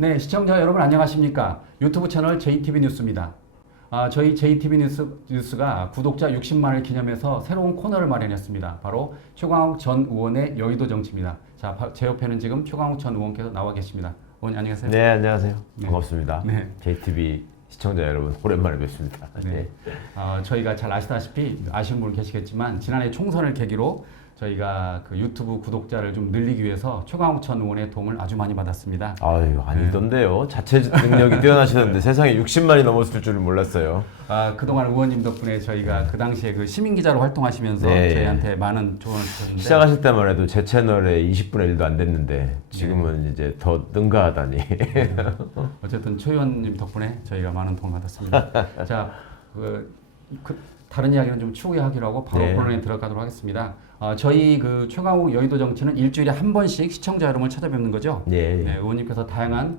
네, 시청자 여러분 안녕하십니까? 유튜브 채널 JTB 뉴스입니다. 저희 JTB 뉴스가 구독자 60만을 기념해서 새로운 코너를 마련했습니다. 바로 최광욱 전 의원의 여의도 정치입니다. 자, 제 옆에는 지금 최광욱 전 의원께서 나와 계십니다. 의원님 안녕하세요. 네, 안녕하세요. 네. 반갑습니다. 네. JTB 시청자 여러분 오랜만에 뵙습니다. 네. 저희가 잘 아시다시피 아시는 분 계시겠지만 지난해 총선을 계기로 저희가 그 유튜브 구독자를 좀 늘리기 위해서 최광욱 전 의원의 도움을 아주 많이 받았습니다. 아유, 아니던데요. 자체 능력이 뛰어나시던데 세상에 60만이 넘었을 줄은 몰랐어요. 그동안 의원님 덕분에 저희가 그 당시에 그 시민기자로 활동하시면서 네. 저희한테 많은 조언을 주셨는데 시작하실 때만 해도 제 채널에 20분의 1도 안 됐는데 지금은 이제 더 능가하다니. 어쨌든 최 의원님 덕분에 저희가 많은 도움을 받았습니다. 자, 다른 이야기는 좀 추후에 하기로 하고 바로 네. 본론에 들어가도록 하겠습니다. 저희 그 최광욱 여의도 정치는 일주일에 한 번씩 시청자 여러분을 찾아뵙는 거죠. 네. 네, 의원님께서 다양한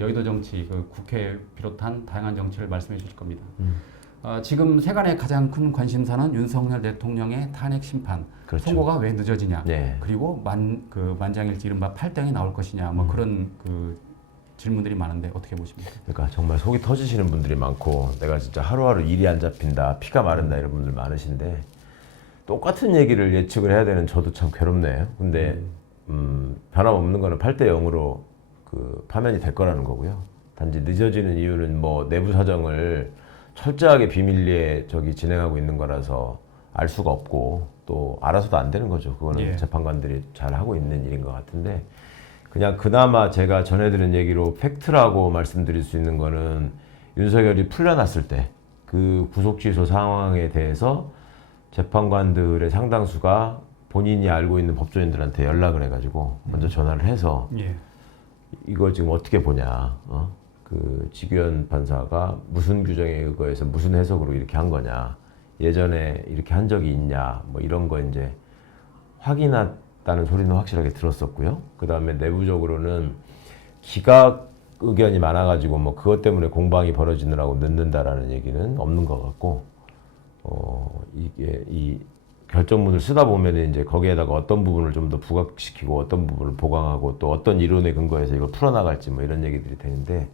여의도 정치, 그 국회 비롯한 다양한 정치를 말씀해 주실 겁니다. 지금 세간의 가장 큰 관심사는 윤석열 대통령의 탄핵 심판, 그렇죠. 선고가 왜 늦어지냐, 네. 그리고 만장일치 이른바 8당이 나올 것이냐, 뭐 그런 그 질문들이 많은데 어떻게 보십니까? 그러니까 정말 속이 터지시는 분들이 많고 내가 진짜 하루하루 일이 안 잡힌다, 피가 마른다 이런 분들 많으신데 똑같은 얘기를 예측을 해야 되는 저도 참 괴롭네요. 근데 변함없는 거는 8대 0으로 그 파면이 될 거라는 거고요. 단지 늦어지는 이유는 뭐 내부 사정을 철저하게 비밀리에 진행하고 있는 거라서 알 수가 없고 또 알아서도 안 되는 거죠. 그거는 예. 재판관들이 잘 하고 있는 일인 것 같은데 그냥 그나마 제가 전해드린 얘기로 팩트라고 말씀드릴 수 있는 거는 윤석열이 풀려났을 때 그 구속 취소 상황에 대해서 재판관들의 상당수가 본인이 알고 있는 법조인들한테 연락을 해가지고 먼저 전화를 해서 예. 이거 지금 어떻게 보냐, 그 지규현 판사가 무슨 규정에 의거해서 무슨 해석으로 이렇게 한 거냐, 예전에 이렇게 한 적이 있냐, 뭐 이런 거 이제 확인했다는 소리는 확실하게 들었었고요. 그 다음에 내부적으로는 기각 의견이 많아가지고 뭐 그것 때문에 공방이 벌어지느라고 늦는다라는 얘기는 없는 것 같고, 이게 이 결정문을 쓰다 보면은 이제 거기에다가 어떤 부분을 좀 더 부각시키고 어떤 부분을 보강하고 또 어떤 이론에 근거해서 이걸 풀어나갈지 뭐 이런 얘기들이 되는데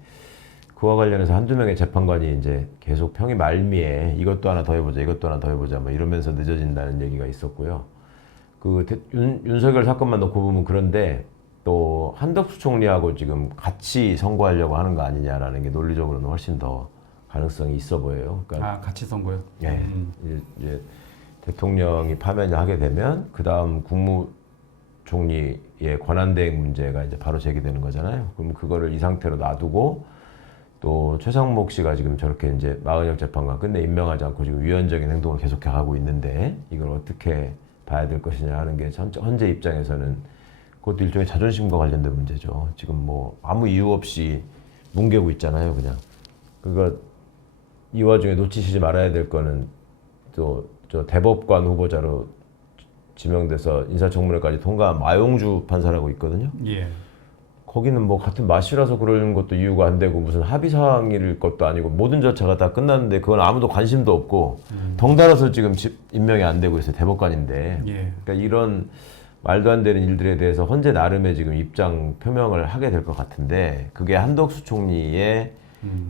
그와 관련해서 한두 명의 재판관이 이제 계속 평이 말미에 이것도 하나 더 해보자, 이것도 하나 더 해보자 뭐 이러면서 늦어진다는 얘기가 있었고요. 그 윤석열 사건만 놓고 보면 그런데 또 한덕수 총리하고 지금 같이 선고하려고 하는 거 아니냐라는 게 논리적으로는 훨씬 더 가능성이 있어 보여요. 그러니까 같이 선고요? 예, 이제 대통령이 파면을 하게 되면 그 다음 국무총리의 권한대행 문제가 이제 바로 제기되는 거잖아요. 그럼 그거를 이 상태로 놔두고 또 최상목 씨가 지금 저렇게 이제 마은혁 재판관 끝내 임명하지 않고 지금 위헌적인 행동을 계속해 가고 있는데 이걸 어떻게 봐야 될 것이냐 하는 게 현재 입장에서는 그것도 일종의 자존심과 관련된 문제죠. 지금 뭐 아무 이유 없이 뭉개고 있잖아요, 그냥. 그거 이 와중에 놓치시지 말아야 될 거는 또 저 대법관 후보자로 지명돼서 인사청문회까지 통과한 마용주 판사라고 있거든요. 예. 거기는 뭐 같은 맛이라서 그러는 것도 이유가 안 되고 무슨 합의사항일 것도 아니고 모든 절차가 다 끝났는데 그건 아무도 관심도 없고 덩달아서 지금 임명이 안 되고 있어요. 대법관인데. 예. 그러니까 이런 말도 안 되는 일들에 대해서 헌재 나름의 지금 입장 표명을 하게 될 것 같은데 그게 한덕수 총리의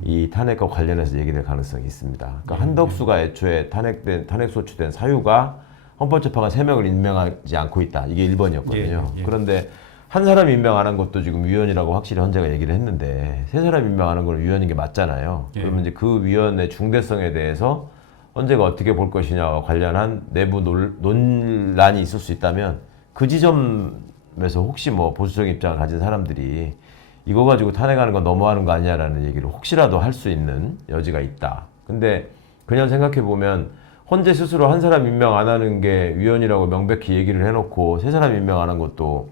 이 탄핵과 관련해서 얘기될 가능성이 있습니다. 그러니까 한덕수가 애초에 탄핵 소추된 사유가 헌법재판관 3명을 임명하지 않고 있다. 이게 1번이었거든요. 예, 예. 그런데 한 사람 임명 안 한 것도 지금 위헌이라고 확실히 헌재가 얘기를 했는데 3사람 임명 안 한 건 위헌인 게 맞잖아요. 예. 그러면 이제 그 위헌의 중대성에 대해서 헌재가 어떻게 볼 것이냐와 관련한 내부 논란이 있을 수 있다면 그 지점에서 혹시 뭐 보수적인 입장을 가진 사람들이 이거 가지고 탄핵하는 건 너무하는 거 아니냐라는 얘기를 혹시라도 할 수 있는 여지가 있다. 근데 그냥 생각해 보면 헌재 스스로 한 사람 임명 안 하는 게 위헌이라고 명백히 얘기를 해놓고 3사람 임명 안 한 것도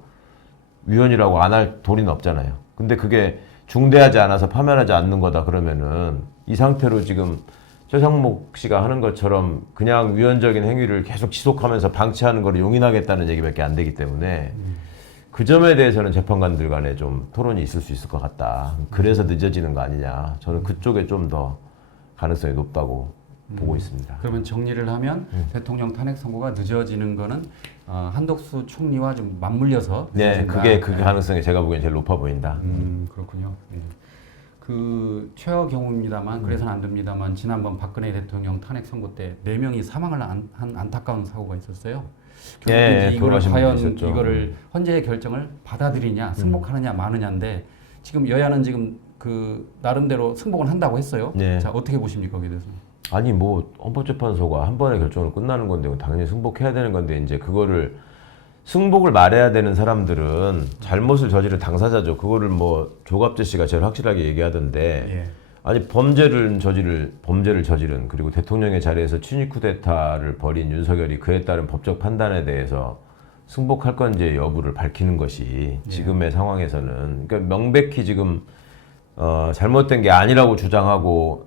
위헌이라고 안 할 도리는 없잖아요. 근데 그게 중대하지 않아서 파면하지 않는 거다 그러면은 이 상태로 지금 최상목 씨가 하는 것처럼 그냥 위헌적인 행위를 계속 지속하면서 방치하는 걸 용인하겠다는 얘기밖에 안 되기 때문에 그 점에 대해서는 재판관들 간에 좀 토론이 있을 수 있을 것 같다. 그래서 늦어지는 거 아니냐. 저는 그쪽에 좀 더 가능성이 높다고 보고 있습니다. 그러면 정리를 하면 대통령 탄핵 선고가 늦어지는 거는 한덕수 총리와 좀 맞물려서 네, 늦어진다. 그게 그 가능성이 제가 보기엔 제일 높아 보인다. 그렇군요. 예. 그 최하 경우입니다만 그래서는 안 됩니다만 지난번 박근혜 대통령 탄핵 선고 때 4명이 사망을 한 안타까운 사고가 있었어요. 예, 이제 이거를 돌아가신 과연 분이 있었죠. 이거를 헌재의 결정을 받아들이냐, 승복하느냐 마느냐인데 지금 여야는 지금 그 나름대로 승복을 한다고 했어요. 네. 자, 어떻게 보십니까 거기에 대해서? 아니 뭐 헌법재판소가 한 번의 결정으로 끝나는 건데 당연히 승복해야 되는 건데 이제 그거를 승복을 말해야 되는 사람들은 잘못을 저지른 당사자죠. 그거를 뭐 조갑재 씨가 제일 확실하게 얘기하던데 예. 아니 범죄를 저지른 그리고 대통령의 자리에서 친위 쿠데타를 벌인 윤석열이 그에 따른 법적 판단에 대해서 승복할 건지 여부를 밝히는 것이 지금의 상황에서는 그러니까 명백히 지금 잘못된 게 아니라고 주장하고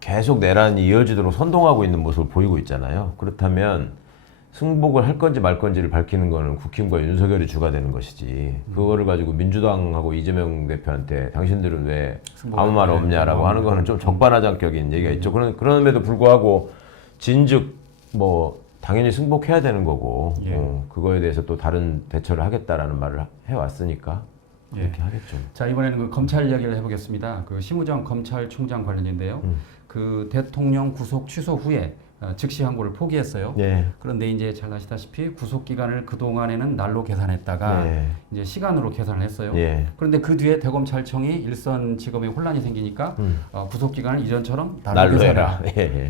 계속 내란이 이어지도록 선동하고 있는 모습을 보이고 있잖아요. 그렇다면 승복을 할 건지 말 건지를 밝히는 거는 국힘과 윤석열이 주가 되는 것이지. 그거를 가지고 민주당하고 이재명 대표한테 당신들은 왜 아무 말 없냐라고 하는 거는 좀 적반하장격인 얘기가 있죠. 그럼에도 불구하고 진즉 뭐 당연히 승복해야 되는 거고 그거에 대해서 또 다른 대처를 하겠다라는 말을 해왔으니까 그렇게 하겠죠. 자, 이번에는 그 검찰 이야기를 해보겠습니다. 그 심우정 검찰총장 관련인데요. 그 대통령 구속 취소 후에 즉시 항고를 포기했어요. 네. 그런데 이제 잘 아시다시피 구속 기간을 그 동안에는 날로 계산했다가 이제 시간으로 계산을 했어요. 그런데 그 뒤에 대검찰청이 일선 직업에 혼란이 생기니까 구속 기간을 이전처럼 날로 계산해라.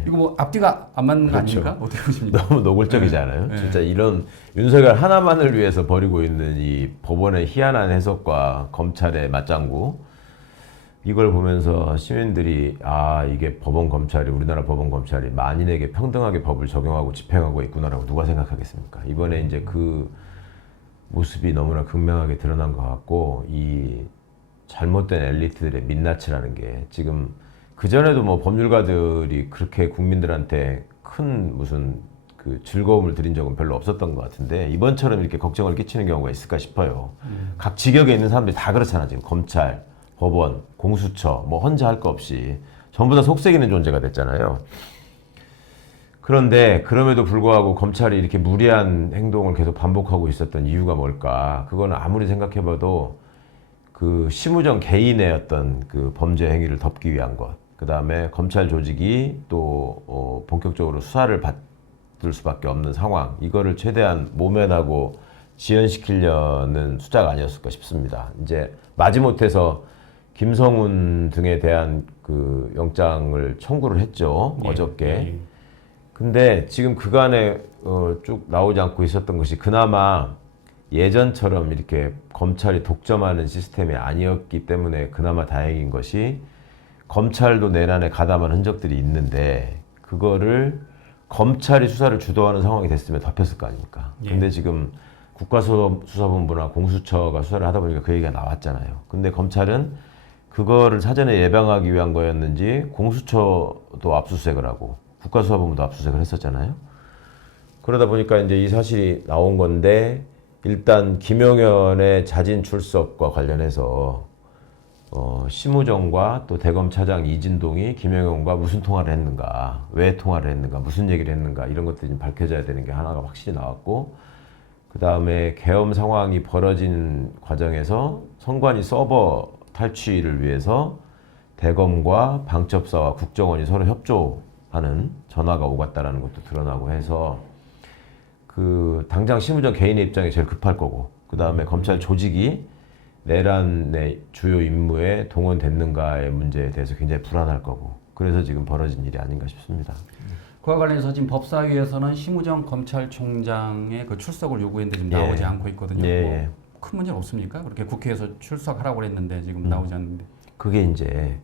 이거 뭐 앞뒤가 안 맞는 거 아닙니까? 어떻게 보십니까? 너무 노골적이지 않아요? 진짜 이런 윤석열 하나만을 위해서 벌이고 있는 이 법원의 희한한 해석과 검찰의 맞장구 이걸 보면서 시민들이 이게 우리나라 법원 검찰이 만인에게 평등하게 법을 적용하고 집행하고 있구나라고 누가 생각하겠습니까? 이번에 이제 그 모습이 너무나 극명하게 드러난 것 같고 이 잘못된 엘리트들의 민낯이라는 게 지금 그전에도 뭐 법률가들이 그렇게 국민들한테 큰 무슨 그 즐거움을 드린 적은 별로 없었던 것 같은데 이번처럼 이렇게 걱정을 끼치는 경우가 있을까 싶어요. 각 직역에 있는 사람들이 다 그렇잖아. 지금 검찰, 법원, 공수처, 뭐 헌재 할 거 없이 전부 다 속색이는 존재가 됐잖아요. 그런데 그럼에도 불구하고 검찰이 이렇게 무리한 행동을 계속 반복하고 있었던 이유가 뭘까? 그거는 아무리 생각해봐도 그 심우정 개인의 어떤 그 범죄 행위를 덮기 위한 것, 그 다음에 검찰 조직이 또 본격적으로 수사를 받을 수밖에 없는 상황, 이거를 최대한 모면하고 지연시키려는 수작 아니었을까 싶습니다. 이제 마지못해서 김성훈 등에 대한 그 영장을 청구를 했죠. 어저께. 근데 지금 그간에 쭉 나오지 않고 있었던 것이 그나마 예전처럼 이렇게 검찰이 독점하는 시스템이 아니었기 때문에 그나마 다행인 것이 검찰도 내란에 가담한 흔적들이 있는데 그거를 검찰이 수사를 주도하는 상황이 됐으면 덮였을 거 아닙니까? 근데 지금 국가수사본부나 공수처가 수사를 하다 보니까 그 얘기가 나왔잖아요. 근데 검찰은 그거를 사전에 예방하기 위한 거였는지 공수처도 압수수색을 하고 국가수사본부도 압수수색을 했었잖아요. 그러다 보니까 이제 이 사실이 나온 건데 일단 김용현의 자진 출석과 관련해서 심우정과 또 대검 차장 이진동이 김용현과 무슨 통화를 했는가, 왜 통화를 했는가, 무슨 얘기를 했는가 이런 것들이 좀 밝혀져야 되는 게 하나가 확실히 나왔고 그 다음에 계엄 상황이 벌어진 과정에서 선관위 서버 탈취를 위해서 대검과 방첩사와 국정원이 서로 협조하는 전화가 오갔다라는 것도 드러나고 해서 그 당장 심우정 개인의 입장이 제일 급할 거고 그 다음에 검찰 조직이 내란의 주요 임무에 동원됐는가의 문제에 대해서 굉장히 불안할 거고 그래서 지금 벌어진 일이 아닌가 싶습니다. 그와 관련해서 지금 법사위에서는 심우정 검찰총장의 그 출석을 요구했는데 지금 나오지 않고 있거든요. 뭐 큰 문제는 없습니까? 그렇게 국회에서 출석하라고 그랬는데 지금 나오지 않는데. 그게 이제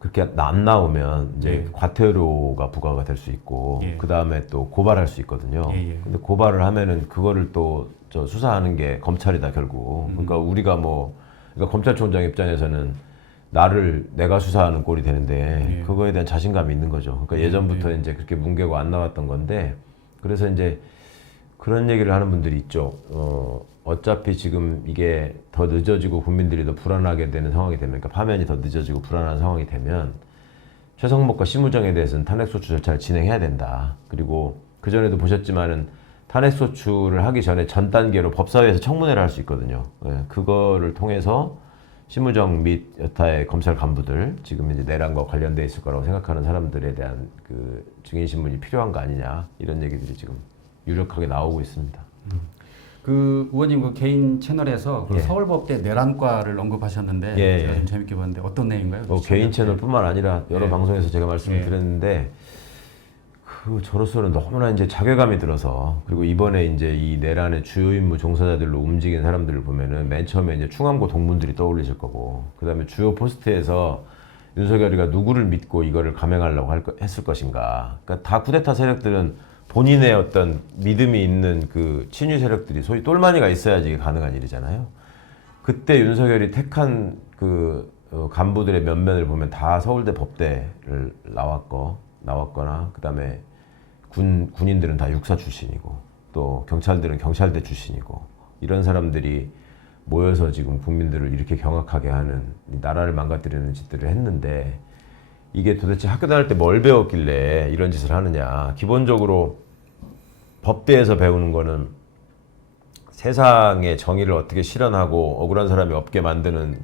그렇게 안 나오면 이제 과태료가 부과가 될 수 있고 그 다음에 또 고발할 수 있거든요. 근데 고발을 하면은 그거를 또 수사하는 게 검찰이다 결국. 그러니까 우리가 그러니까 검찰총장 입장에서는 내가 수사하는 꼴이 되는데 그거에 대한 자신감이 있는 거죠. 그러니까 예전부터 이제 그렇게 뭉개고 안 나왔던 건데 그래서 이제 그런 얘기를 하는 분들이 있죠. 어차피 지금 이게 더 늦어지고 국민들이 더 불안하게 되는 상황이 되면, 그러니까 파면이 더 늦어지고 불안한 상황이 되면 최성목과 심우정에 대해서는 탄핵소추 절차를 진행해야 된다. 그리고 그전에도 보셨지만은 탄핵소추를 하기 전에 전 단계로 법사위에서 청문회를 할 수 있거든요. 예, 그거를 통해서 심우정 및 여타의 검찰 간부들, 지금 이제 내란과 관련돼 있을 거라고 생각하는 사람들에 대한 그 증인 신문이 필요한 거 아니냐, 이런 얘기들이 지금 유력하게 나오고 있습니다. 그 의원님 그 개인 채널에서 그 예. 서울법대 내란과를 언급하셨는데 예, 제가 예. 좀 재밌게 봤는데 어떤 내용인가요? 개인 채널뿐만 아니라 여러 예. 방송에서 제가 말씀을 예. 드렸는데, 저로서는 너무나 이제 자괴감이 들어서, 그리고 이번에 이제 이 내란의 주요 임무 종사자들로 움직인 사람들을 보면은 맨 처음에 이제 충암고 동문들이 떠올리실 거고, 그 다음에 주요 포스트에서 윤석열이가 누구를 믿고 이거를 감행하려고 했을 것인가. 그러니까 다 쿠데타 세력들은 본인의 어떤 믿음이 있는 그 친위 세력들이 소위 똘마니가 있어야지 이게 가능한 일이잖아요. 그때 윤석열이 택한 그 간부들의 면면을 보면 다 서울대 법대를 나왔거나, 그 다음에 군인들은 다 육사 출신이고, 또 경찰들은 경찰대 출신이고, 이런 사람들이 모여서 지금 국민들을 이렇게 경악하게 하는, 나라를 망가뜨리는 짓들을 했는데, 이게 도대체 학교 다닐 때 뭘 배웠길래 이런 짓을 하느냐. 기본적으로 법대에서 배우는 거는 세상의 정의를 어떻게 실현하고 억울한 사람이 없게 만드는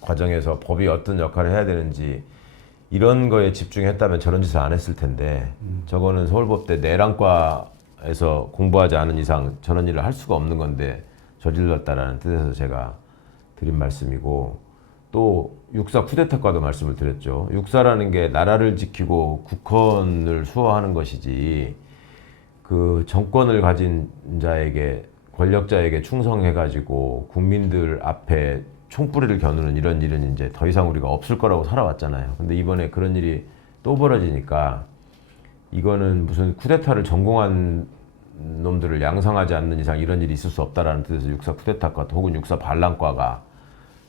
과정에서 법이 어떤 역할을 해야 되는지, 이런 거에 집중했다면 저런 짓을 안 했을 텐데, 저거는 서울법대 내란과에서 공부하지 않은 이상 저런 일을 할 수가 없는 건데 저질렀다라는 뜻에서 제가 드린 말씀이고, 또 육사 쿠데타과도 말씀을 드렸죠. 육사라는 게 나라를 지키고 국헌을 수호하는 것이지, 그 정권을 가진 자에게, 권력자에게 충성해가지고 국민들 앞에 총뿌리를 겨누는 이런 일은 이제 더 이상 우리가 없을 거라고 살아왔잖아요. 근데 이번에 그런 일이 또 벌어지니까, 이거는 무슨 쿠데타를 전공한 놈들을 양성하지 않는 이상 이런 일이 있을 수 없다라는 뜻에서 육사 쿠데타과 혹은 육사 반란과가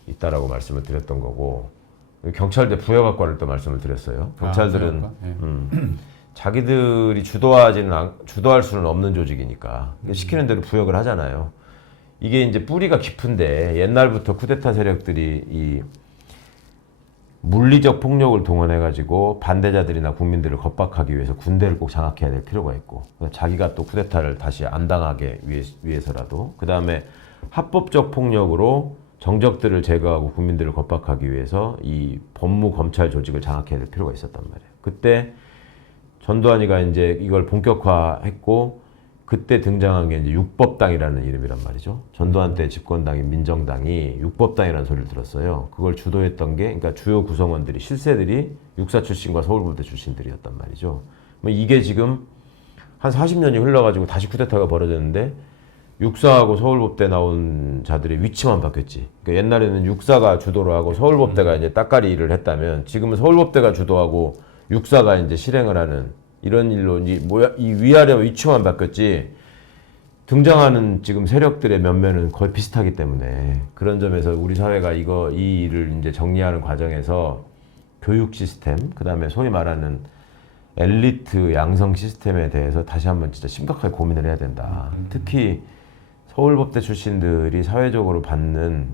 있다라고 말씀을 드렸던 거고, 경찰대 부여학과를 또 말씀을 드렸어요. 경찰들은 자기들이 주도할 수는 없는 조직이니까 시키는 대로 부역을 하잖아요. 이게 이제 뿌리가 깊은데, 옛날부터 쿠데타 세력들이 이 물리적 폭력을 동원해가지고 반대자들이나 국민들을 겁박하기 위해서 군대를 꼭 장악해야 될 필요가 있고, 자기가 또 쿠데타를 다시 안 당하게 위해서라도, 그 다음에 합법적 폭력으로 정적들을 제거하고 국민들을 겁박하기 위해서 이 법무 검찰 조직을 장악해야 될 필요가 있었단 말이에요. 그때 전두환이가 이제 이걸 본격화했고, 그때 등장한 게 이제 육법당이라는 이름이란 말이죠. 전두환 때 집권당인 민정당이 육법당이라는 소리를 들었어요. 그걸 주도했던 게, 그러니까 주요 구성원들이, 실세들이 육사 출신과 서울법대 출신들이었단 말이죠. 뭐 이게 지금 한 40년이 흘러가지고 다시 쿠데타가 벌어졌는데, 육사하고 서울법대 나온 자들의 위치만 바뀌었지. 그러니까 옛날에는 육사가 주도를 하고 서울법대가 이제 따까리 일을 했다면, 지금은 서울법대가 주도하고 육사가 이제 실행을 하는 이런 일로 이 위아래 위치만 바뀌었지, 등장하는 지금 세력들의 면면은 거의 비슷하기 때문에, 그런 점에서 우리 사회가 이 일을 이제 정리하는 과정에서 교육 시스템, 그 다음에 소위 말하는 엘리트 양성 시스템에 대해서 다시 한번 진짜 심각하게 고민을 해야 된다. 특히 서울법대 출신들이 사회적으로 받는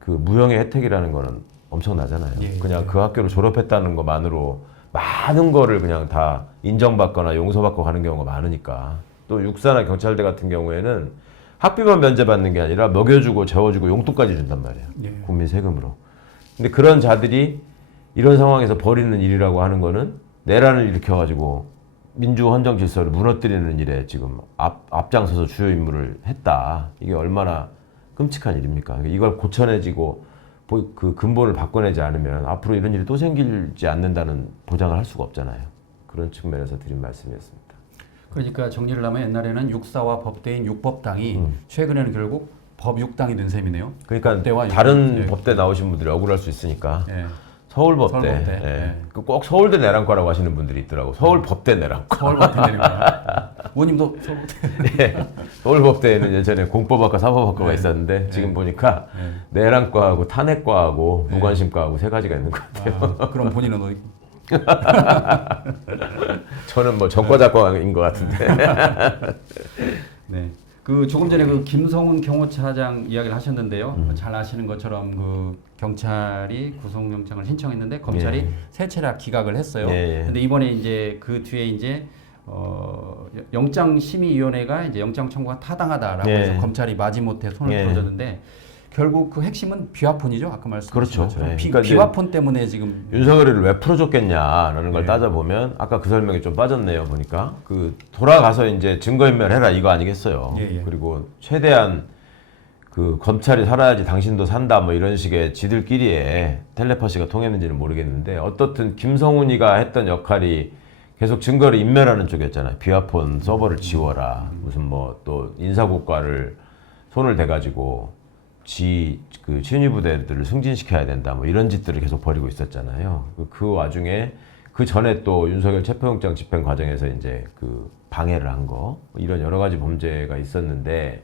그 무형의 혜택이라는 거는 엄청나잖아요. 예, 그냥 그 학교를 졸업했다는 것만으로 많은 거를 그냥 다 인정받거나 용서받고 가는 경우가 많으니까. 또 육사나 경찰대 같은 경우에는 학비만 면제받는 게 아니라 먹여주고 재워주고 용돈까지 준단 말이에요. 예. 국민 세금으로. 근데 그런 자들이 이런 상황에서 벌이는 일이라고 하는 거는 내란을 일으켜가지고 민주 헌정 질서를 무너뜨리는 일에 지금 앞장서서 주요 임무를 했다. 이게 얼마나 끔찍한 일입니까? 이걸 고쳐내지고 그 근본을 바꿔내지 않으면 앞으로 이런 일이 또 생기지 않는다는 보장을 할 수가 없잖아요. 그런 측면에서 드린 말씀이었습니다. 그러니까 정리를 하면 옛날에는 육사와 법대인 육법당이 최근에는 결국 법육당이 된 셈이네요. 그러니까 법대와 다른 예. 법대 나오신 분들이 억울할 수 있으니까 예. 서울법대, 서울법대. 예. 예. 꼭 서울대 내란과라고 하시는 분들이 있더라고. 서울법대 내란과. 서울법대 내립니다. 의원님도 서울법대. 예. 서울법대에는 예전에 공법학과, 사법학과가 네. 있었는데 지금 보니까 네. 내란과하고 탄핵과하고 무관심과하고 세 가지가 있는 것 같아요. 아, 그럼 본인은 어디? 저는 뭐 정과작과인 것 같은데. 네. 그 조금 전에 그 김성훈 경호차장 이야기를 하셨는데요. 잘 아시는 것처럼 그 경찰이 구속영장을 신청했는데 검찰이 예. 세 차례 기각을 했어요. 예, 예. 근데 이번에 이제 그 뒤에 이제 영장심의위원회가 이제 영장 청구가 타당하다라고 예. 해서 검찰이 마지못해 손을 예. 들어줬는데 결국 그 핵심은 비화폰이죠. 아까 말씀하신 그렇죠. 것처럼 예. 그러니까 이제 비화폰 때문에 지금 윤석열이를 왜 풀어줬겠냐라는 걸 예. 따져보면 아까 그 설명이 좀 빠졌네요. 보니까 그 돌아가서 이제 증거인멸해라 이거 아니겠어요. 예, 예. 그리고 최대한 그 검찰이 살아야지 당신도 산다 뭐 이런 식의 지들끼리의 텔레파시가 통했는지는 모르겠는데 어떻든 김성훈이가 했던 역할이 계속 증거를 인멸하는 쪽이었잖아요. 비화폰 서버를 지워라. 무슨 뭐 또 인사고과를 손을 대가지고 그 친위 부대들을 승진시켜야 된다. 뭐 이런 짓들을 계속 벌이고 있었잖아요. 그 와중에 그 전에 또 윤석열 체포영장 집행 과정에서 이제 그 방해를 한 거 이런 여러 가지 범죄가 있었는데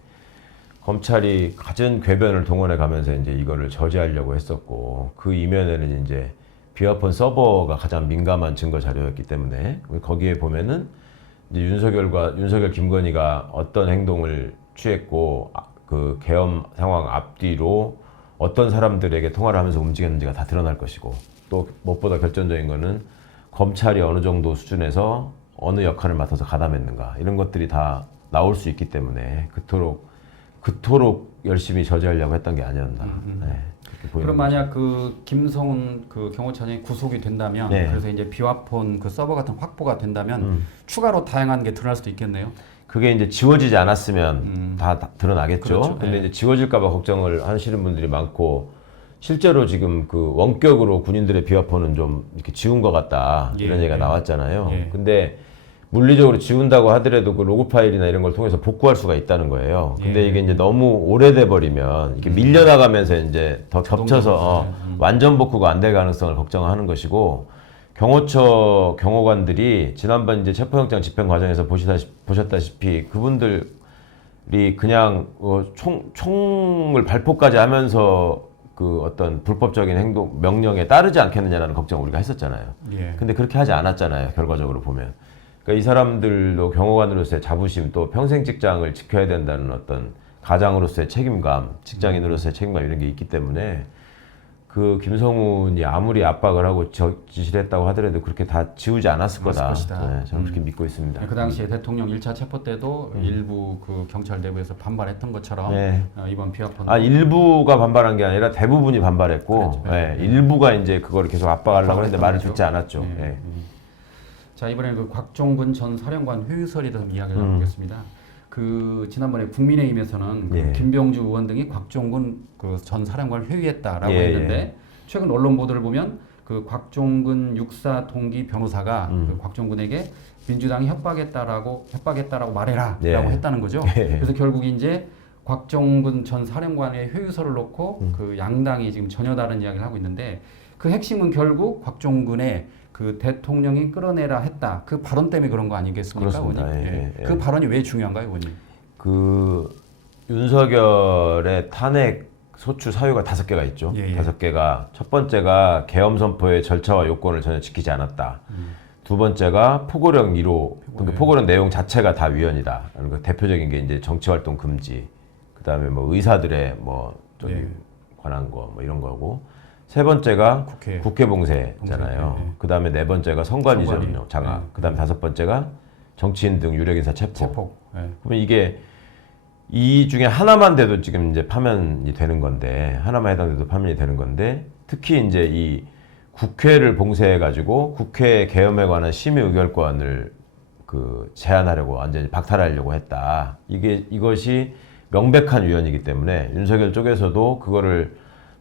검찰이 갖은 궤변을 동원해 가면서 이제 이거를 저지하려고 했었고 그 이면에는 이제 비화폰 서버가 가장 민감한 증거 자료였기 때문에 거기에 보면은 이제 윤석열 김건희가 어떤 행동을 취했고 그 계엄 상황 앞뒤로 어떤 사람들에게 통화를 하면서 움직였는지가 다 드러날 것이고 또 무엇보다 결정적인 거는 검찰이 어느 정도 수준에서 어느 역할을 맡아서 가담했는가 이런 것들이 다 나올 수 있기 때문에 그토록 열심히 저지하려고 했던 게 아니었나. 네, 그렇게 보이는 그럼 만약 그 김성훈 그 경호처장이 구속이 된다면 네. 그래서 이제 비화폰 그 서버 같은 확보가 된다면 추가로 다양한 게 드러날 수도 있겠네요. 그게 이제 지워지지 않았으면 다 드러나겠죠. 그렇죠. 근데 네. 이제 지워질까봐 걱정을 하시는 분들이 많고 실제로 지금 그 원격으로 군인들의 비화폰은 좀 이렇게 지운 것 같다 이런 예, 얘기가 예. 나왔잖아요. 예. 근데 물리적으로 지운다고 하더라도 그 로그 파일이나 이런 걸 통해서 복구할 수가 있다는 거예요. 근데 예. 이게 이제 너무 오래돼 버리면 이게 밀려나가면서 이제 더 겹쳐서 완전 복구가 안 될 가능성을 걱정하는 것이고 경호처 경호관들이 지난번 이제 체포영장 집행 과정에서 보셨다시피 그분들이 그냥 총을 발포까지 하면서 그 어떤 불법적인 행동 명령에 따르지 않겠느냐라는 걱정을 우리가 했었잖아요. 예. 근데 그렇게 하지 않았잖아요. 결과적으로 보면. 그러니까 이 사람들도 경호관으로서의 자부심 또 평생 직장을 지켜야 된다는 어떤 가장으로서의 책임감, 직장인으로서의 책임감 이런 게 있기 때문에 그 김성훈이 아무리 압박을 하고 지시를 했다고 하더라도 그렇게 다 지우지 않았을 거다. 네, 저는 그렇게 믿고 있습니다. 그 당시에 대통령 1차 체포 때도 일부 그 경찰 내부에서 반발했던 것처럼 네. 이번 비화폰 일부가 반발한 게 아니라 대부분이 반발했고 그렇죠. 네. 일부가 이제 그거를 계속 압박하려고 했는데 말을 거죠. 듣지 않았죠. 네. 예. 자 이번에는 그 곽종근 전 사령관 회유설에 대해서 이야기를 나누겠습니다. 그 지난번에 국민의힘에서는 그 예. 김병주 의원 등이 곽종근 그 전 사령관을 회유했다라고 예, 했는데 최근 언론 보도를 보면 그 곽종근 육사 동기 변호사가 그 곽종근에게 민주당이 협박했다라고 말해라라고 예. 했다는 거죠. 예. 그래서 결국 이제 곽종근 전 사령관의 회유서를 놓고 그 양당이 지금 전혀 다른 이야기를 하고 있는데 그 핵심은 결국 곽종근의 그 대통령이 끌어내라 했다. 그 발언 때문에 그런 거 아니겠습니까, 그렇습니다. 의원님? 예, 예. 그 발언이 왜 중요한가요, 의원님? 그 윤석열의 탄핵 소추 사유가 5개가 있죠. 예, 예. 5개가 첫 번째가 계엄 선포의 절차와 요건을 전혀 지키지 않았다. 두 번째가 포고령 1호, 그러니까 포고령 내용 자체가 다 위헌이다. 그러니까 대표적인 게 이제 정치활동 금지, 그다음에 뭐 의사들의 뭐 저기 예. 관한 거 뭐 이런 거고. 세 번째가 국회 봉쇄잖아요. 봉쇄, 예. 그다음에 네 번째가 선관 이전 선관위. 장악. 예. 그다음에 다섯 번째가 정치인 등 유력인사 체포. 예. 그러면 이게 이 중에 하나만 돼도 지금 이제 파면이 되는 건데 하나만 해당돼도 파면이 되는 건데 특히 이제 이 국회를 봉쇄해 가지고 국회 개엄에 관한 심의 의결권을 그 제한하려고 완전히 박탈하려고 했다. 이것이 명백한 위헌이기 때문에 윤석열 쪽에서도 그거를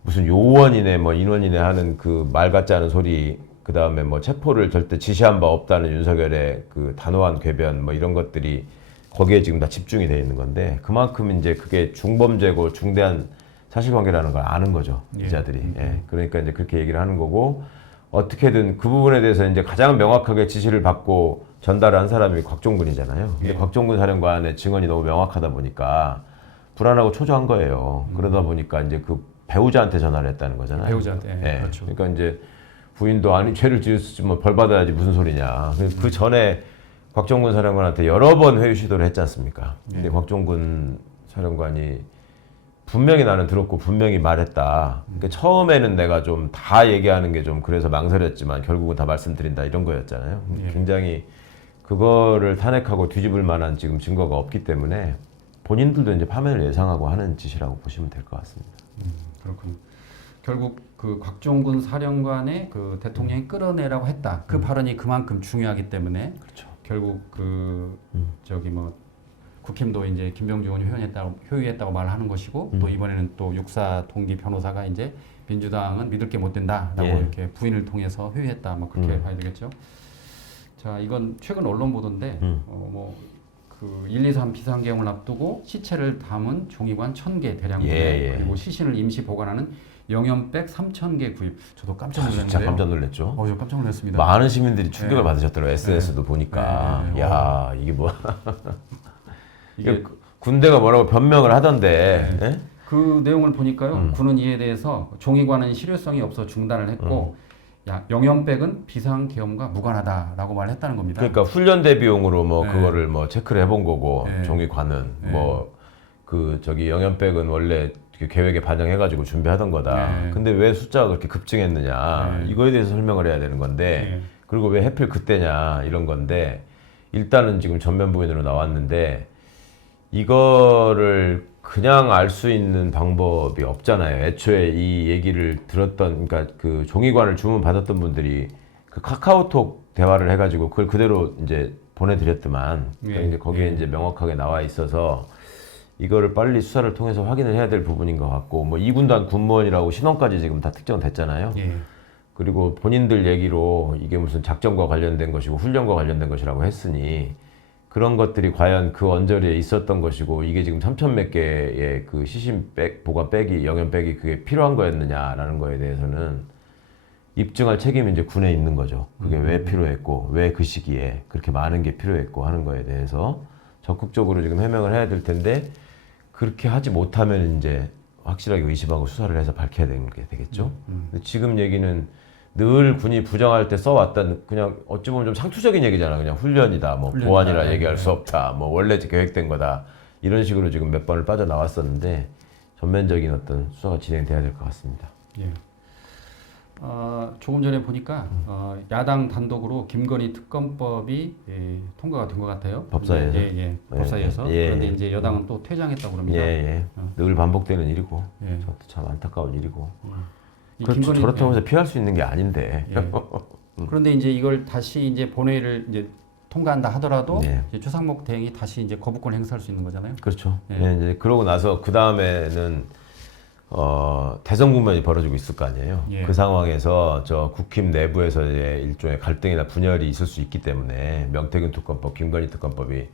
무슨 요원이네 뭐 인원이네 하는 그 말 같지 않은 소리 그 다음에 뭐 체포를 절대 지시한 바 없다는 윤석열의 그 단호한 궤변 뭐 이런 것들이 거기에 지금 다 집중이 돼 있는 건데 그만큼 이제 그게 중범죄고 중대한 사실관계라는 걸 아는 거죠 예. 기자들이. 예. 그러니까 이제 그렇게 얘기를 하는 거고 어떻게든 그 부분에 대해서 이제 가장 명확하게 지시를 받고 전달한 사람이 곽종근이잖아요. 근데 예. 곽종근 사령관의 증언이 너무 명확하다 보니까 불안하고 초조한 거예요. 그러다 보니까 이제 그 배우자한테 전화를 했다는 거잖아요. 배우자한테. 예. 그렇죠. 그러니까 이제 부인도 아니 죄를 지었으면 벌 받아야지 무슨 소리냐. 그 전에 곽종근 사령관한테 여러 번 회유 시도를 했지 않습니까? 근데 곽종근 사령관이 분명히 나는 들었고 분명히 말했다. 그러니까 처음에는 내가 좀 다 얘기하는 게 좀 그래서 망설였지만 결국은 다 말씀드린다 이런 거였잖아요. 예. 굉장히 그거를 탄핵하고 뒤집을 만한 지금 증거가 없기 때문에 본인들도 이제 파면을 예상하고 하는 짓이라고 보시면 될 것 같습니다. 그렇군요. 결국 그 곽종군 사령관의 그 대통령이 끌어내라고 했다. 그 발언이 그만큼 중요하기 때문에 그렇죠. 결국 그 저기 뭐 국힘도 이제 김병주 의원이 효의했다고 말하는 것이고 또 이번에는 또 육사 동기 변호사가 이제 민주당은 믿을 게 못 된다라고 예. 이렇게 부인을 통해서 효의했다. 뭐 그렇게 봐야 되겠죠. 자, 이건 최근 언론 보도인데 그 123 비상계엄을 앞두고 시체를 담은 종이관 1,000개 대량 구매 예. 그리고 시신을 임시 보관하는 영연백 3,000개 구입. 저도 깜짝 놀랐는데요. 진짜 깜짝 놀랐죠. 저 깜짝 놀랐습니다. 많은 시민들이 충격을 네. 받으셨더라고요. SNS도 보니까. 네. 야 이게 뭐 이게 군대가 뭐라고 변명을 하던데. 네. 예? 그 내용을 보니까요. 군은 이에 대해서 종이관은 실효성이 없어 중단을 했고 영연백은 비상계엄과 무관하다라고 말했다는 겁니다. 그러니까 훈련 대비용으로 뭐 네. 그거를 뭐 체크를 해본 거고 네. 종이관은 네. 뭐 그 저기 영연백은 원래 그 계획에 반영해가지고 준비하던 거다. 네. 근데 왜 숫자가 그렇게 급증했느냐 네. 이거에 대해서 설명을 해야 되는 건데 네. 그리고 왜 하필 그때냐 이런 건데 일단은 지금 전면 부인으로 나왔는데 이거를 그냥 알 수 있는 방법이 없잖아요. 애초에 이 얘기를 들었던 그러니까 그 종이관을 주문 받았던 분들이 그 카카오톡 대화를 해가지고 그걸 그대로 이제 보내드렸더만 그러니까 예. 이제 거기에 예. 이제 명확하게 나와 있어서 이거를 빨리 수사를 통해서 확인을 해야 될 부분인 것 같고 뭐 2군단 군무원이라고 신원까지 지금 다 특정됐잖아요. 예. 그리고 본인들 얘기로 이게 무슨 작전과 관련된 것이고 훈련과 관련된 것이라고 했으니 그런 것들이 과연 그 언저리에 있었던 것이고 이게 지금 3천 몇 개의 그 시신 보관 백이 영연 백이 그게 필요한 거였느냐라는 거에 대해서는 입증할 책임이 이제 군에 있는 거죠. 그게 왜 필요했고 왜 그 시기에 그렇게 많은 게 필요했고 하는 거에 대해서 적극적으로 지금 해명을 해야 될 텐데 그렇게 하지 못하면 이제 확실하게 의심하고 수사를 해서 밝혀야 되는 게 되겠죠. 근데 지금 얘기는 늘 군이 부정할 때 써왔던 그냥 어찌 보면 좀 상투적인 얘기잖아. 그냥 훈련이다, 뭐 훈련이다. 보안이라 얘기할 수 없다, 뭐 원래 계획된 거다 이런 식으로 지금 몇 번을 빠져나왔었는데 전면적인 어떤 수사가 진행돼야 될 것 같습니다. 예. 조금 전에 보니까 야당 단독으로 김건희 특검법이 통과가 된 것 같아요. 법사위에서? 예. 법사위에서. 예. 그런데 이제 여당은 또 퇴장했다고 합니다. 예. 늘 반복되는 일이고 예. 저도 참 안타까운 일이고 이 그렇죠. 김건희- 저렇다고 해서 피할 수 있는 게 아닌데 예. 그런데 이제 이걸 다시 이제 본회의를 이제 통과한다 하더라도 네. 이제 최상목 대행이 다시 이제 거부권 행사할 수 있는 거잖아요. 그렇죠. 예. 네, 이제 그러고 나서 그 다음에는 대선 국면이 벌어지고 있을 거 아니에요. 예. 그 상황에서 저 국힘 내부에서의 일종의 갈등이나 분열이 있을 수 있기 때문에 명태균 특검법, 김건희 특검법이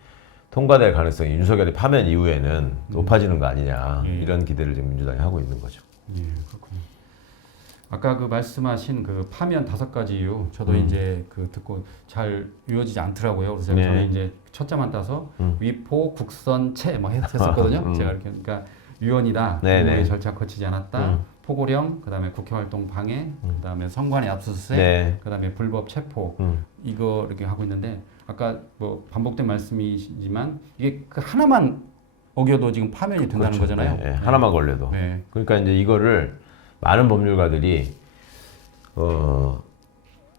통과될 가능성이 윤석열이 파면 이후에는 높아지는 거 아니냐 예. 이런 기대를 지금 민주당이 하고 있는 거죠. 예, 그렇군요. 아까 그 말씀하신 그 파면 5가지 이유 저도 이제 그 듣고 잘 이루어지지 않더라고요. 그래서 네. 저는 이제 첫자만 따서 위포 국선 채뭐 했었거든요. 제가 이렇게 그러니까 위헌이다. 네네. 국무회의 절차 거치지 않았다. 포고령, 그다음에 국회활동 방해, 그다음에 선관위 압수수색, 네. 그다음에 불법 체포 이거 이렇게 하고 있는데 아까 뭐 반복된 말씀이지만 이게 그 하나만 어겨도 지금 파면이 된다는 그렇죠. 거잖아요. 네, 네. 하나만 걸려도. 네. 그러니까 이제 이거를 많은 법률가들이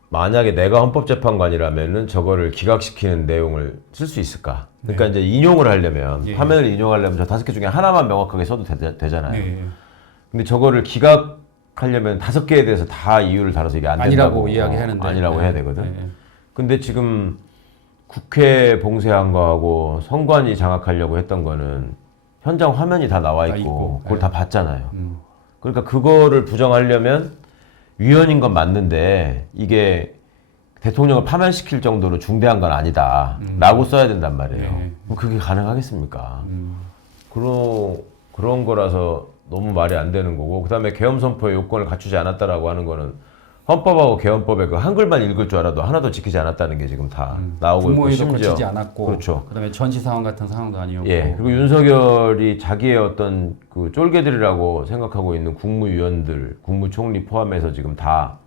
만약에 내가 헌법재판관이라면은 저거를 기각시키는 내용을 쓸 수 있을까? 그러니까 이제 인용을 하려면 예. 파면을 인용하려면 저 5개 중에 하나만 명확하게 써도 되잖아요. 네. 근데 저거를 기각하려면 5개에 대해서 다 이유를 달아서 이게 안 된다고 아니라고 이야기하는데 아니라고 해야 되거든. 네. 근데 지금 국회 봉쇄한 거하고 선관위 장악하려고 했던 거는 현장 화면이 다 나와 다 있고 있고. 그걸 네. 다 봤잖아요. 그러니까 그거를 부정하려면 위헌인 건 맞는데 이게 대통령을 파면시킬 정도로 중대한 건 아니다 라고 써야 된단 말이에요. 네. 그럼 그게 가능하겠습니까? 그런 거라서 너무 말이 안 되는 거고 그 다음에 계엄 선포의 요건을 갖추지 않았다라고 하는 거는 헌법하고 계엄법에 그 한글만 읽을 줄 알아도 하나도 지키지 않았다는 게 지금 다 나오고 있고 국무회의도 심지어 거치지 않았고 그렇죠. 그다음에 전시 상황 같은 상황도 아니었고 예. 그리고 윤석열이 자기의 어떤 그 쫄개들이라고 생각하고 있는 국무위원들, 국무총리 포함해서 지금 다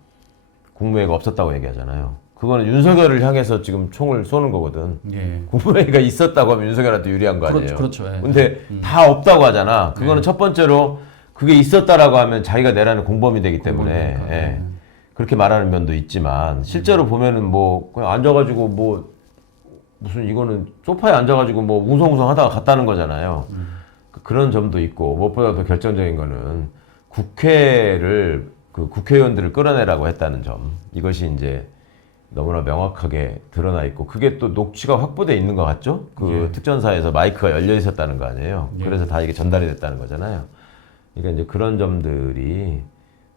국무회의가 없었다고 얘기하잖아요. 그거는 윤석열을 향해서 지금 총을 쏘는 거거든. 예. 국무회의가 있었다고 하면 윤석열한테 유리한 거 아니에요. 그렇죠. 예. 근데 다 없다고 하잖아. 그거는 첫 번째로 그게 있었다라고 하면 자기가 내라는 공범이 되기 때문에 공범이니까. 예. 그렇게 말하는 면도 있지만 실제로 보면은 뭐 그냥 앉아가지고 뭐 무슨 이거는 소파에 앉아가지고 뭐 웅성웅성 하다가 갔다는 거잖아요. 그런 점도 있고 무엇보다 더 결정적인 거는 국회를 그 국회의원들을 끌어내라고 했다는 점 이것이 이제 너무나 명확하게 드러나 있고 그게 또 녹취가 확보돼 있는 것 같죠? 그 예. 특전사에서 마이크가 열려 있었다는 거 아니에요? 예. 그래서 다 이게 전달이 됐다는 거잖아요. 그러니까 이제 그런 점들이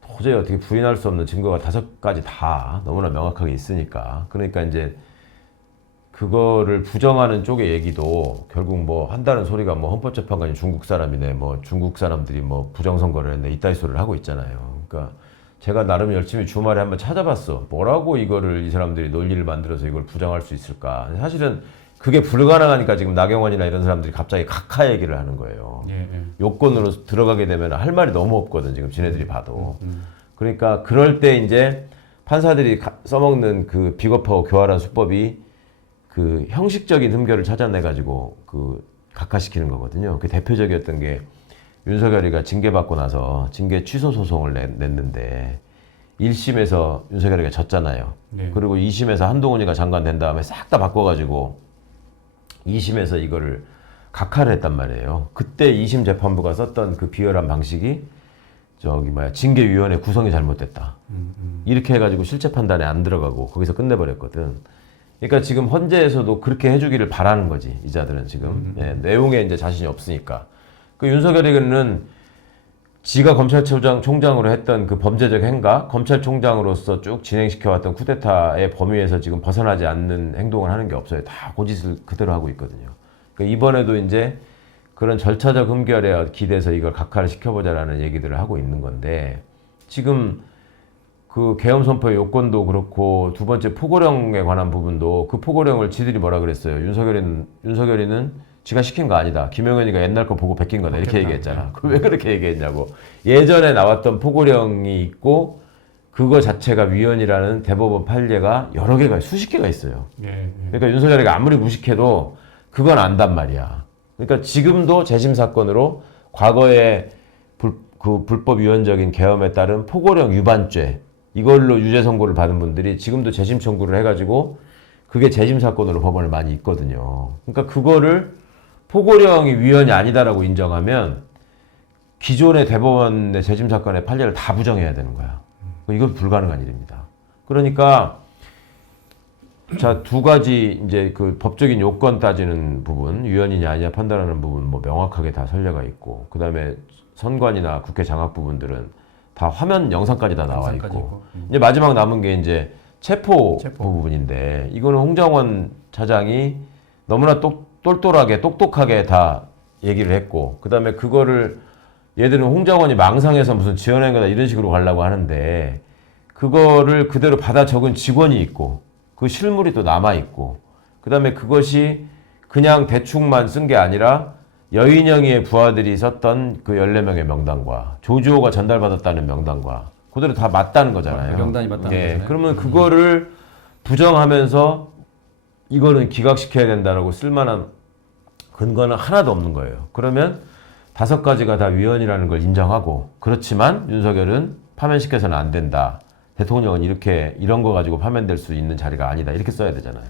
도저히 어떻게 부인할 수 없는 증거가 5가지 다 너무나 명확하게 있으니까 그러니까 이제 그거를 부정하는 쪽의 얘기도 결국 뭐 한다는 소리가 뭐 헌법재판관이 중국 사람이네 뭐 중국 사람들이 뭐 부정선거를 했네 이따위 소리를 하고 있잖아요. 그러니까 제가 나름 열심히 주말에 한번 찾아봤어. 뭐라고 이거를 이 사람들이 논리를 만들어서 이걸 부정할 수 있을까. 사실은 그게 불가능하니까 지금 나경원이나 이런 사람들이 갑자기 각하 얘기를 하는 거예요. 예. 예. 요건으로 들어가게 되면 할 말이 너무 없거든 지금 지네들이 봐도. 그러니까 그럴 때 이제 판사들이 써먹는 그 비겁하고 교활한 수법이 그 형식적인 흠결을 찾아내가지고 그 각하시키는 거거든요. 그 대표적이었던 게 윤석열이가 징계받고 나서 징계 취소 소송을 냈는데 1심에서 윤석열이가 졌잖아요. 네. 그리고 2심에서 한동훈이가 장관 된 다음에 싹 다 바꿔가지고 2심에서 이거를 각하를 했단 말이에요. 그때 2심 재판부가 썼던 그 비열한 방식이 징계위원회 구성이 잘못됐다. 이렇게 해가지고 실체 판단에 안 들어가고 거기서 끝내버렸거든. 그러니까 지금 헌재에서도 그렇게 해주기를 바라는 거지. 이자들은 지금 예, 내용에 이제 자신이 없으니까. 그 윤석열이는 지가 검찰총장으로 했던 그 범죄적 행각, 검찰총장으로서 쭉 진행시켜왔던 쿠데타의 범위에서 지금 벗어나지 않는 행동을 하는 게 없어요. 다 고짓을 그대로 하고 있거든요. 그러니까 이번에도 이제 그런 절차적 흠결에 기대서 이걸 각하를 시켜보자라는 얘기들을 하고 있는 건데 지금 그 계엄 선포의 요건도 그렇고 두 번째 포고령에 관한 부분도 그 포고령을 지들이 뭐라 그랬어요. 윤석열이는 지가 시킨 거 아니다. 김용현이가 옛날 거 보고 베낀 거다. 이렇게 얘기했잖아. 왜 그렇게 얘기했냐고. 예전에 나왔던 포고령이 있고 그거 자체가 위헌이라는 대법원 판례가 여러 개가 수십 개가 있어요. 예. 그러니까 윤석열이가 아무리 무식해도 그건 안단 말이야. 그러니까 지금도 재심 사건으로 과거에 불법 위헌적인 계엄에 따른 포고령 위반죄 이걸로 유죄 선고를 받은 분들이 지금도 재심 청구를 해가지고 그게 재심 사건으로 법원을 많이 있거든요. 그러니까 그거를 포고령이 위헌이 아니다라고 인정하면 기존의 대법원의 재심 사건의 판례를 다 부정해야 되는 거야. 이건 불가능한 일입니다. 그러니까 자, 두 가지 이제 그 법적인 요건 따지는 부분, 위헌이냐 아니냐 판단하는 부분 뭐 명확하게 다 선례가 있고, 그 다음에 선관이나 국회 장악 부분들은 다 화면 영상까지 다 나와 있고, 이제 마지막 남은 게 이제 체포 부분인데, 이거는 홍장원 차장이 너무나 똘똘하게 똑똑하게 다 얘기를 했고, 그 다음에 그거를 얘들은 홍장원이 망상해서 무슨 지어낸 거다 이런 식으로 가려고 하는데, 그거를 그대로 받아 적은 직원이 있고, 그 실물이 또 남아있고 그 다음에 그것이 그냥 대충만 쓴 게 아니라 여인영이의 부하들이 썼던 그 14명의 명단과 조지호가 전달받았다는 명단과 그대로 다 맞다는 거잖아요. 명단이 맞다는 거잖아요. 그러면 그거를 부정하면서 이거는 기각시켜야 된다라고 쓸만한 근거는 하나도 없는 거예요. 그러면 5가지가 다 위헌이라는 걸 인정하고 그렇지만 윤석열은 파면시켜서는 안 된다. 대통령은 이런 거 가지고 파면될 수 있는 자리가 아니다. 이렇게 써야 되잖아요.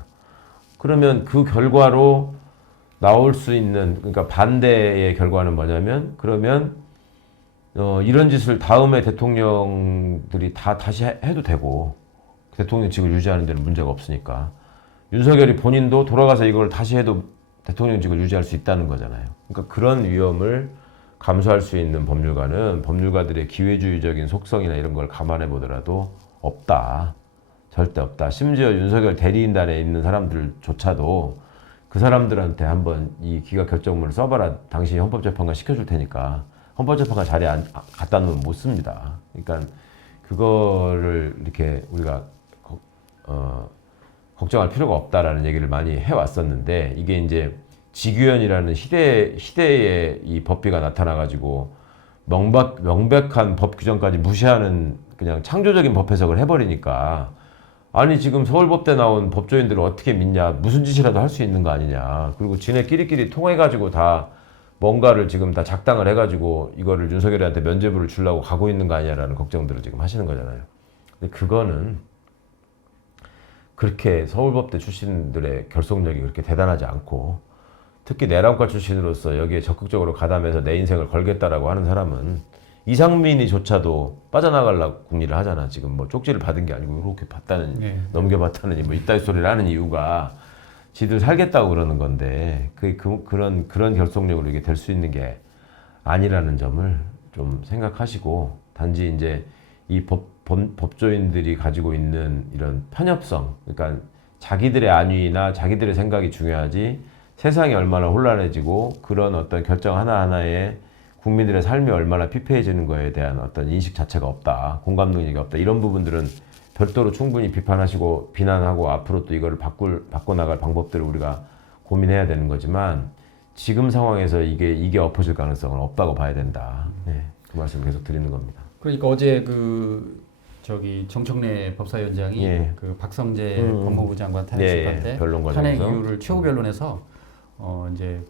그러면 그 결과로 나올 수 있는, 그러니까 반대의 결과는 뭐냐면, 그러면, 이런 짓을 다음에 대통령들이 다시 해도 되고, 대통령직을 유지하는 데는 문제가 없으니까. 윤석열이 본인도 돌아가서 이걸 다시 해도 대통령직을 유지할 수 있다는 거잖아요. 그러니까 그런 위험을 감수할 수 있는 법률가는 법률가들의 기회주의적인 속성이나 이런 걸 감안해 보더라도 없다. 절대 없다. 심지어 윤석열 대리인단에 있는 사람들조차도 그 사람들한테 한번 이 기각 결정문을 써봐라. 당신이 헌법재판관 시켜줄 테니까. 헌법재판관 자리에 갖다 놓으면 못 씁니다. 그러니까 그거를 이렇게 우리가 걱정할 필요가 없다라는 얘기를 많이 해왔었는데 이게 이제 직위원이라는 시대의 이 법비가 나타나가지고 명백한 법 규정까지 무시하는 그냥 창조적인 법 해석을 해버리니까 아니 지금 서울법대 나온 법조인들을 어떻게 믿냐? 무슨 짓이라도 할 수 있는 거 아니냐? 그리고 지네끼리끼리 통해가지고 다 뭔가를 지금 다 작당을 해가지고 이거를 윤석열이한테 면죄부를 주려고 가고 있는 거 아니냐라는 걱정들을 지금 하시는 거잖아요. 근데 그거는 그렇게 서울법대 출신들의 결속력이 그렇게 대단하지 않고 특히 내란과 출신으로서 여기에 적극적으로 가담해서 내 인생을 걸겠다라고 하는 사람은 이상민이조차도 빠져나가려고 궁리를 하잖아. 지금 뭐 쪽지를 받은 게 아니고 이렇게 받다는 네. 넘겨받다느니 뭐 이따위 소리를 하는 이유가 지들 살겠다고 그러는 건데 그런 결속력으로 이게 될 수 있는 게 아니라는 점을 좀 생각하시고 단지 이제 이 법조인들이 가지고 있는 이런 편협성, 그러니까 자기들의 안위나 자기들의 생각이 중요하지 세상이 얼마나 혼란해지고 그런 어떤 결정 하나하나에 국민들의 삶이 얼마나 피폐해지는 거에 대한 어떤 인식 자체가 없다, 공감 능력이 없다, 이런 부분들은 별도로 충분히 비판하시고 비난하고 앞으로 또 이거를 바꿔나갈 방법들을 우리가 고민해야 되는 거지만 지금 상황에서 이게 엎어질 가능성은 없다고 봐야 된다. 네, 그 말씀 계속 드리는 겁니다. 그러니까 어제 정청래 법사위원장이 예. 그 박성재 법무부 장관 탄핵 때 변론 탄핵 과정에서. 이유를 최후 변론에서 이제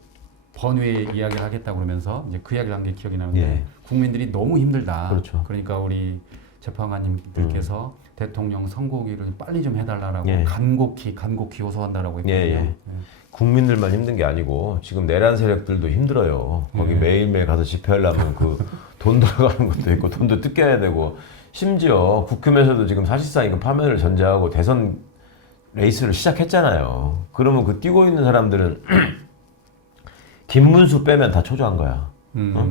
번외 이야기를 하겠다고 그러면서 이제 그 이야기를 한 게 기억이 나는데 예. 국민들이 너무 힘들다. 그렇죠. 그러니까 우리 재판관님들께서 대통령 선고기를 빨리 좀 해달라라고 예. 간곡히 호소한다라고 했거든요. 예. 국민들만 힘든 게 아니고 지금 내란 세력들도 힘들어요. 거기 매일매일 가서 집회하려면 그 돈 들어가는 것도 있고 돈도 뜯겨야 되고 심지어 국힘에서도 지금 사실상 이거 파면을 전제하고 대선 레이스를 시작했잖아요. 그러면 그 뛰고 있는 사람들은 김문수 빼면 다 초조한 거야.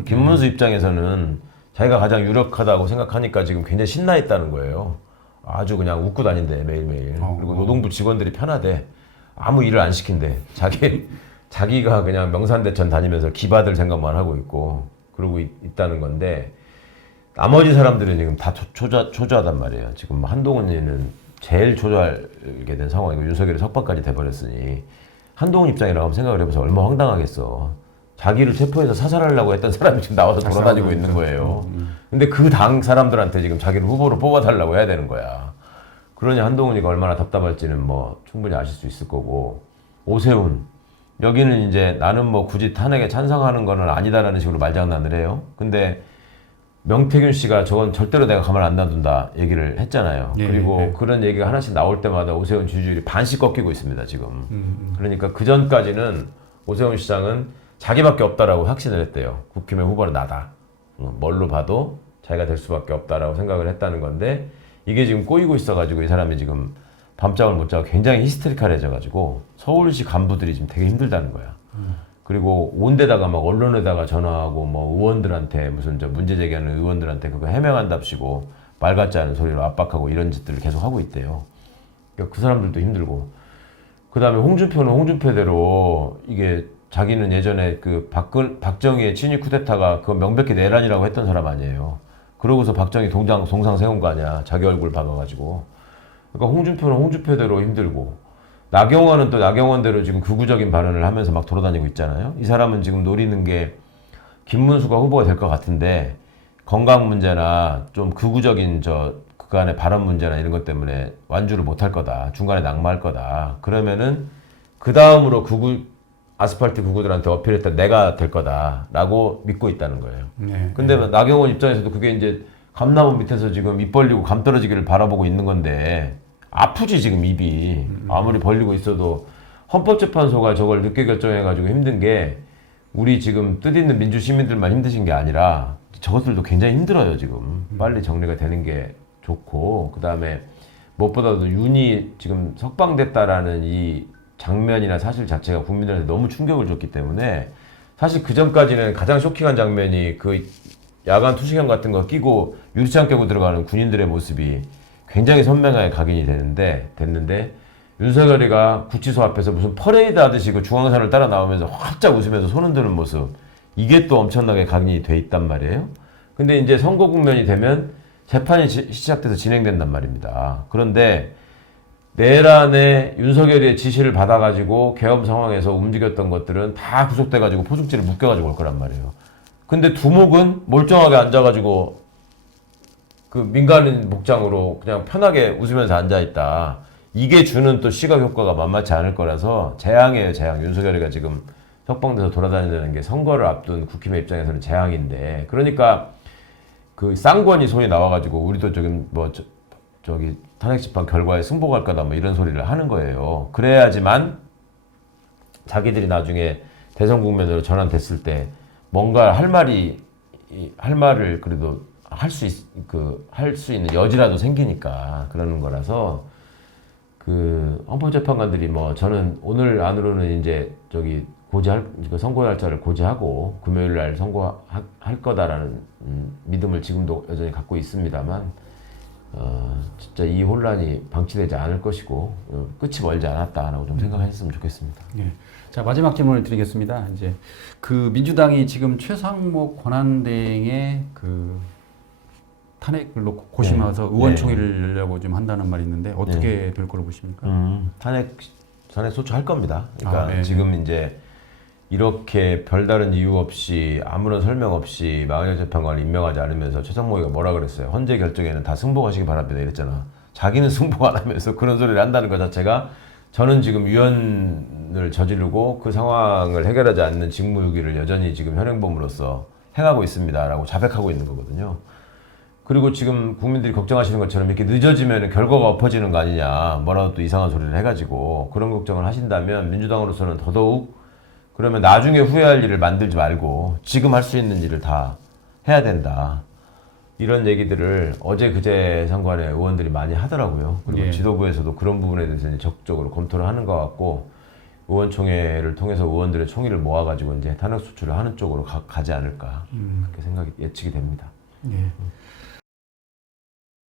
김문수 입장에서는 자기가 가장 유력하다고 생각하니까 지금 굉장히 신나 있다는 거예요. 아주 그냥 웃고 다닌대 매일매일. 그리고 노동부 직원들이 편하대. 아무 일을 안 시킨대. 자기가 그냥 명산대천 다니면서 기받을 생각만 하고 있고 그러고 있다는 건데 나머지 사람들은 지금 다 초조하단 말이에요. 지금 한동훈이는 제일 초조하게 된 상황이고 윤석열이 석방까지 돼버렸으니 한동훈 입장이라고 한번 생각을 해보세요. 얼마나 황당하겠어. 자기를 체포해서 사살하려고 했던 사람이 지금 나와서 돌아다니고 있는 거예요. 근데 그 당 사람들한테 지금 자기를 후보로 뽑아달라고 해야 되는 거야. 그러니 한동훈이가 얼마나 답답할지는 뭐 충분히 아실 수 있을 거고 오세훈 여기는 이제 나는 뭐 굳이 탄핵에 찬성하는 거는 아니다라는 식으로 말장난을 해요. 근데 명태균 씨가 저건 절대로 내가 가만 안 놔둔다 얘기를 했잖아요. 예, 그리고 예. 그런 얘기가 하나씩 나올 때마다 오세훈 지지율이 반씩 꺾이고 있습니다 지금. 그러니까 그 전까지는 오세훈 시장은 자기밖에 없다라고 확신을 했대요. 국힘의 후보는 나다. 뭘로 봐도 자기가 될 수밖에 없다라고 생각을 했다는 건데 이게 지금 꼬이고 있어가지고 이 사람이 지금 밤잠을 못 자고 굉장히 히스테리컬해져가지고 서울시 간부들이 지금 되게 힘들다는 거야. 그리고 온 데다가 막 언론에다가 전화하고 뭐 의원들한테 무슨 저 문제 제기하는 의원들한테 그거 해명한답시고 말 같지 않은 소리로 압박하고 이런 짓들을 계속 하고 있대요. 그러니까 그 사람들도 힘들고 그 다음에 홍준표는 홍준표대로 이게 자기는 예전에 그 박정희의 친위 쿠데타가 그거 명백히 내란이라고 했던 사람 아니에요. 그러고서 박정희 동상 세운 거 아니야. 자기 얼굴 박아가지고. 그러니까 홍준표는 홍준표대로 힘들고 나경원은 또 나경원대로 지금 극우적인 발언을 하면서 막 돌아다니고 있잖아요. 이 사람은 지금 노리는 게 김문수가 후보가 될 것 같은데 건강 문제나 좀 극우적인 그간의 발언 문제나 이런 것 때문에 완주를 못할 거다. 중간에 낙마할 거다. 그러면은 그 다음으로 아스팔트 극우들한테 어필했다 내가 될 거다라고 믿고 있다는 거예요. 네. 근데 나경원 입장에서도 그게 이제 감나무 밑에서 지금 입 벌리고 감 떨어지기를 바라보고 있는 건데 아프지 지금 입이 아무리 벌리고 있어도 헌법재판소가 저걸 늦게 결정해가지고 힘든 게 우리 지금 뜻있는 민주시민들만 힘드신 게 아니라 저것들도 굉장히 힘들어요 지금. 빨리 정리가 되는 게 좋고 그 다음에 무엇보다도 윤이 지금 석방됐다라는 이 장면이나 사실 자체가 국민들한테 너무 충격을 줬기 때문에 사실 그 전까지는 가장 쇼킹한 장면이 그 야간 투시경 같은 거 끼고 유리창 깨고 들어가는 군인들의 모습이 굉장히 선명하게 각인이 됐는데 윤석열이가 구치소 앞에서 무슨 퍼레이드 하듯이 그 중앙선을 따라 나오면서 활짝 웃으면서 손 흔드는 모습 이게 또 엄청나게 각인이 돼 있단 말이에요. 근데 이제 선거 국면이 되면 재판이 시작돼서 진행된단 말입니다. 그런데 내란에 윤석열의 지시를 받아가지고 계엄 상황에서 움직였던 것들은 다 구속돼가지고 포승지를 묶여가지고 올 거란 말이에요. 근데 두목은 멀쩡하게 앉아가지고 그 민간인 복장으로 그냥 편하게 웃으면서 앉아 있다. 이게 주는 또 시각 효과가 만만치 않을 거라서 재앙이에요, 재앙. 윤석열이가 지금 석방돼서 돌아다니는 게 선거를 앞둔 국힘의 입장에서는 재앙인데, 그러니까 그 쌍권이 소리 나와가지고 우리도 저기 탄핵 집행 결과에 승복할 거다 뭐 이런 소리를 하는 거예요. 그래야지만 자기들이 나중에 대선 국면으로 전환됐을 때 뭔가 할 말을 그래도 할 수 있는 여지라도 생기니까 그러는 거라서, 그 헌법재판관들이 뭐 저는 오늘 안으로는 이제 저기 선고 날짜를 고지하고 금요일 날 선고할 거다라는 믿음을 지금도 여전히 갖고 있습니다만, 진짜 이 혼란이 방치되지 않을 것이고 끝이 멀지 않았다라고 좀 생각하셨으면 좋겠습니다. 예. 자, 마지막 질문을 드리겠습니다. 이제 그 민주당이 지금 최상목 권한대행의 그 탄핵을 놓고 고심해서 의원총회를 열려고 좀 한다는 말이 있는데 어떻게 될 거로 보십니까? 탄핵 소추할 겁니다. 그러니까 네. 지금 이제 이렇게 별다른 이유 없이 아무런 설명 없이 마은영 재판관을 임명하지 않으면서 최상목이가 뭐라 그랬어요? 헌재 결정에는 다 승복하시기 바랍니다 이랬잖아. 자기는 승복 안 하면서 그런 소리를 한다는 것 자체가, 저는 지금 위헌을 저지르고 그 상황을 해결하지 않는 직무유기를 여전히 지금 현행범으로서 행하고 있습니다라고 자백하고 있는 거거든요. 그리고 지금 국민들이 걱정하시는 것처럼 이렇게 늦어지면 결과가 엎어지는 거 아니냐, 뭐라도 또 이상한 소리를 해가지고 그런 걱정을 하신다면 민주당으로서는 더더욱, 그러면 나중에 후회할 일을 만들지 말고 지금 할 수 있는 일을 다 해야 된다. 이런 얘기들을 어제 그제 상관의 의원들이 많이 하더라고요. 그리고 예. 지도부에서도 그런 부분에 대해서 이제 적극적으로 검토를 하는 것 같고, 의원총회를 통해서 의원들의 총의를 모아가지고 이제 탄핵 소추를 하는 쪽으로 가지 않을까, 그렇게 예측이 됩니다. 예.